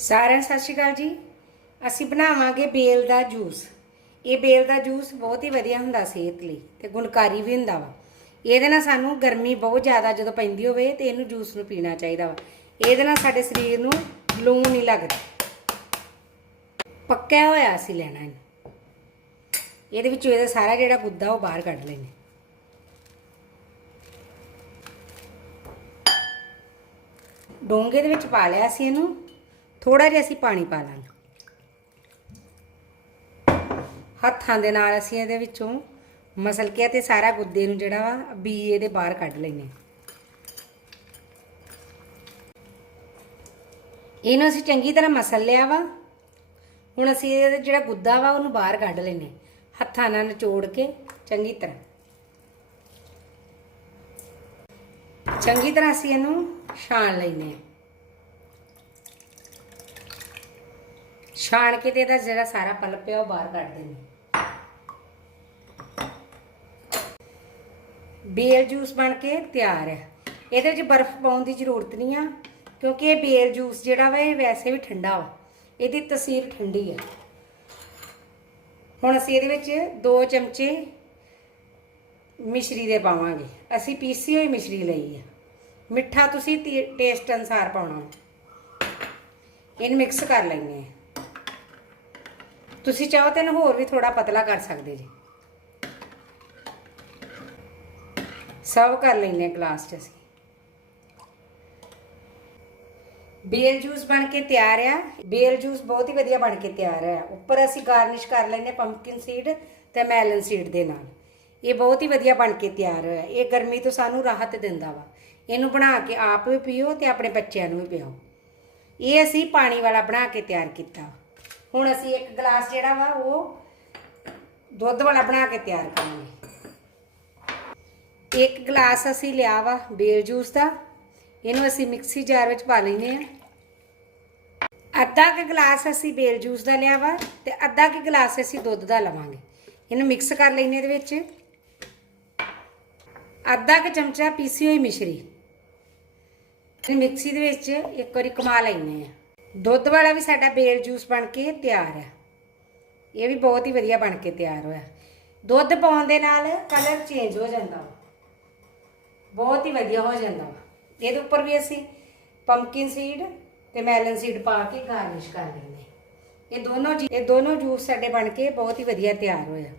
ਸਾਰਿਆਂ ਸਤਿ ਸ਼੍ਰੀ ਅਕਾਲ ਜੀ। ਅਸੀਂ ਬਣਾਵਾਂਗੇ ਬੇਲ ਦਾ ਜੂਸ। ਇਹ ਬੇਲ ਦਾ ਜੂਸ ਬਹੁਤ ਹੀ ਵਧੀਆ ਹੁੰਦਾ ਸਿਹਤ ਲਈ ਤੇ ਗੁਣਕਾਰੀ ਵੀ ਹੁੰਦਾ ਵਾ। ਇਹਦੇ ਨਾਲ ਸਾਨੂੰ ਗਰਮੀ ਬਹੁਤ ਜ਼ਿਆਦਾ ਜਦੋਂ ਪੈਂਦੀ ਹੋਵੇ ਤੇ ਇਹਨੂੰ ਜੂਸ ਨੂੰ ਪੀਣਾ ਚਾਹੀਦਾ ਵਾ। ਇਹਦੇ ਨਾਲ ਸਾਡੇ ਸਰੀਰ ਨੂੰ ਲੂ ਨਹੀਂ ਲੱਗਦਾ। ਪੱਕਿਆ ਹੋਇਆ ਅਸੀਂ ਲੈਣਾ ਇਹਨੂੰ। ਇਹਦੇ ਵਿੱਚੋਂ ਇਹਦਾ ਸਾਰਾ ਜਿਹੜਾ ਗੁੱਦਾ ਉਹ ਬਾਹਰ ਕੱਢ ਲੈਣੇ ਡੋਂਗੇ ਦੇ ਵਿੱਚ ਪਾ ਲਿਆ ਸੀ ਇਹਨੂੰ। ਥੋੜਾ ਜਿਹਾ ਅਸੀਂ ਪਾਣੀ ਪਾ ਲਾਂਗੇ। ਹੱਥਾਂ ਦੇ ਨਾਲ ਅਸੀਂ ਇਹਦੇ ਵਿੱਚੋਂ ਮਸਲ ਕੇ ਤੇ ਸਾਰਾ ਗੁੱਦੇ ਨੂੰ ਜਿਹੜਾ ਵਾ ਬੀ ਇਹਦੇ ਬਾਹਰ ਕੱਢ ਲੈਨੇ ਇਹਨੂੰ ਅਸੀਂ ਚੰਗੀ ਤਰ੍ਹਾਂ ਮਸਲ ਲਿਆ ਵਾ। ਹੁਣ ਅਸੀਂ ਇਹਦਾ ਜਿਹੜਾ ਗੁੱਦਾ ਵਾ ਉਹਨੂੰ ਬਾਹਰ ਕੱਢ ਲੈਨੇ ਹੱਥਾਂ ਨਾਲ ਨਿਚੋੜ ਕੇ ਚੰਗੀ ਤਰ੍ਹਾਂ। ਚੰਗੀ ਤਰ੍ਹਾਂ ਅਸੀਂ ਇਹਨੂੰ ਛਾਣ ਲੈਨੇ ਆ ਛਾਣ ਕੇ ਤੇ ਇਹਦਾ ਜਿਹੜਾ ਸਾਰਾ ਪਲਪ ਹੈ ਉਹ ਬਾਹਰ ਕੱਢ ਦੇਣੀ। ਬੇਲ ਜੂਸ ਬਣ ਕੇ ਤਿਆਰ ਹੈ। ਇਹਦੇ ਵਿੱਚ ਬਰਫ਼ ਪਾਉਣ ਦੀ ਜ਼ਰੂਰਤ ਨਹੀਂ ਆ, ਕਿਉਂਕਿ ਇਹ ਬੇਲ ਜੂਸ ਜਿਹੜਾ ਵਾ ਇਹ ਵੈਸੇ ਵੀ ਠੰਡਾ ਵਾ। ਇਹਦੀ ਤਸੀਰ ਠੰਡੀ ਆ। ਹੁਣ ਅਸੀਂ ਇਹਦੇ ਵਿੱਚ 2 ਚਮਚੇ ਮਿਸ਼ਰੀ ਦੇ ਪਾਵਾਂਗੇ। ਅਸੀਂ ਪੀਸੀ ਹੋਈ ਮਿਸ਼ਰੀ ਲਈ ਆ। ਮਿੱਠਾ ਤੁਸੀਂ ਟੇਸਟ ਅਨਸਾਰ ਪਾਉਣਾ। ਇਹਨੂੰ ਮਿਕਸ ਕਰ ਲੈਣੇ ਆ। ਤੁਸੀਂ ਚਾਹੋ ਤਾਂ ਇਹਨੂੰ ਹੋਰ ਵੀ ਥੋੜਾ ਪਤਲਾ ਕਰ ਸਕਦੇ ਜੀ। ਸਰਵ ਕਰ ਲੈਣੇ ਗਲਾਸ 'ਚ ਅਸੀਂ। ਬੇਲ ਜੂਸ ਬਣ ਕੇ ਤਿਆਰ ਆ। ਬੇਲ ਜੂਸ ਬਹੁਤ ਹੀ ਵਧੀਆ ਬਣ ਕੇ ਤਿਆਰ ਆ। ਉੱਪਰ ਅਸੀਂ ਗਾਰਨਿਸ਼ ਕਰ ਲੈਨੇ ਪੰਪਕਿਨ ਸੀਡ ਤੇ ਮੈਲਨ ਸੀਡ ਦੇ ਨਾਲ। ਇਹ ਬਹੁਤ ਹੀ ਵਧੀਆ ਬਣ ਕੇ ਤਿਆਰ ਹੋਇਆ। ਇਹ ਗਰਮੀ ਤੋਂ ਸਾਨੂੰ ਰਾਹਤ ਦਿੰਦਾ ਵਾ। ਇਹਨੂੰ ਬਣਾ ਕੇ ਆਪ ਵੀ ਪੀਓ ਤੇ ਆਪਣੇ ਬੱਚਿਆਂ ਨੂੰ ਵੀ ਪਿਆਓ। ਇਹ ਅਸੀਂ ਪਾਣੀ ਵਾਲਾ ਬਣਾ ਕੇ ਤਿਆਰ ਕੀਤਾ। ਹੁਣ ਅਸੀਂ ਇੱਕ ਗਲਾਸ ਜਿਹੜਾ ਵਾ ਉਹ ਦੁੱਧ ਵਾਲਾ ਬਣਾ ਕੇ ਤਿਆਰ ਕਰਾਂਗੇ। ਇੱਕ ਗਲਾਸ ਅਸੀਂ ਲਿਆ ਵਾ ਬੇਲ ਜੂਸ ਦਾ। ਇਹਨੂੰ ਅਸੀਂ ਮਿਕਸੀ ਜਾਰ ਵਿੱਚ ਪਾ ਲੈਨੇ ਆ ਅੱਧਾ ਕੁ ਗਲਾਸ ਅਸੀਂ ਬੇਲ ਜੂਸ ਦਾ ਲਿਆ ਵਾ ਤੇ ਅੱਧਾ ਕੁ ਗਲਾਸ ਅਸੀਂ ਦੁੱਧ ਦਾ ਲਵਾਂਗੇ। ਇਹਨੂੰ ਮਿਕਸ ਕਰ ਲੈਨੇ ਇਹਦੇ ਵਿੱਚ। ਅੱਧਾ ਕੁ ਚਮਚਾ ਪੀਸੀ ਹੋਈ ਮਿਸ਼ਰੀ। ਤੇ ਮਿਕਸੀ ਦੇ ਵਿੱਚ ਇੱਕ ਵਾਰੀ ਕਮਾ ਲੈਨੇ ਆ ਦੁੱਧ ਵਾਲਾ ਵੀ ਸਾਡਾ ਬੇਲ ਜੂਸ ਬਣ ਕੇ ਤਿਆਰ ਹੈ ਇਹ ਵੀ ਬਹੁਤ ਹੀ ਵਧੀਆ ਬਣ ਕੇ ਤਿਆਰ ਹੋਇਆ। ਦੁੱਧ ਪਾਉਣ ਦੇ ਨਾਲ ਕਲਰ ਚੇਂਜ ਹੋ ਜਾਂਦਾ ਵਾ। ਬਹੁਤ ਹੀ ਵਧੀਆ ਹੋ ਜਾਂਦਾ ਵਾ। ਇਹਦੇ ਉੱਪਰ ਵੀ ਅਸੀਂ ਪੰਪਕਿਨ ਸੀਡ ਤੇ ਮੈਲਨ ਸੀਡ ਪਾ ਕੇ ਗਾਰਨਿਸ਼ ਕਰ ਲੈਂਦੇ ਇਹ ਦੋਨੋਂ ਜੀ- ਇਹ ਦੋਨੋਂ ਜੂਸ ਸਾਡੇ ਬਣ ਕੇ ਬਹੁਤ ਹੀ ਵਧੀਆ ਤਿਆਰ ਹੋਇਆ।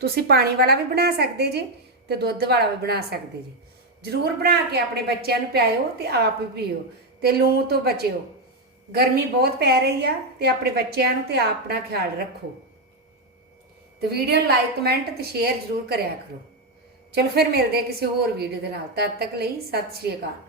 ਤੁਸੀਂ ਪਾਣੀ ਵਾਲਾ ਵੀ ਬਣਾ ਸਕਦੇ ਜੀ ਤੇ ਦੁੱਧ ਵਾਲਾ ਵੀ ਬਣਾ ਸਕਦੇ ਜੀ। ਜ਼ਰੂਰ ਬਣਾ ਕੇ ਆਪਣੇ ਬੱਚਿਆਂ ਨੂੰ ਪਿਆਇਓ ਤੇ ਆਪ ਵੀ ਪੀਓ ਤੇ ਲੂਣ ਤੋਂ ਬਚਿਓ। ਗਰਮੀ ਬਹੁਤ ਪੈ ਰਹੀ ਆ ਤੇ ਆਪਣੇ ਬੱਚਿਆਂ ਨੂੰ ਤੇ ਆਪਣਾ ਖਿਆਲ ਰੱਖੋ। ਤੇ ਵੀਡੀਓ ਲਾਈਕ ਕਮੈਂਟ ਤੇ ਸ਼ੇਅਰ ਜ਼ਰੂਰ ਕਰਿਆ ਕਰੋ। ਚਲੋ ਫਿਰ ਮਿਲਦੇ ਹਾਂ ਕਿਸੇ ਹੋਰ ਵੀਡੀਓ ਦੇ ਨਾਲ। ਤਦ ਤੱਕ ਲਈ ਸਤਿ ਸ਼੍ਰੀ ਅਕਾਲ।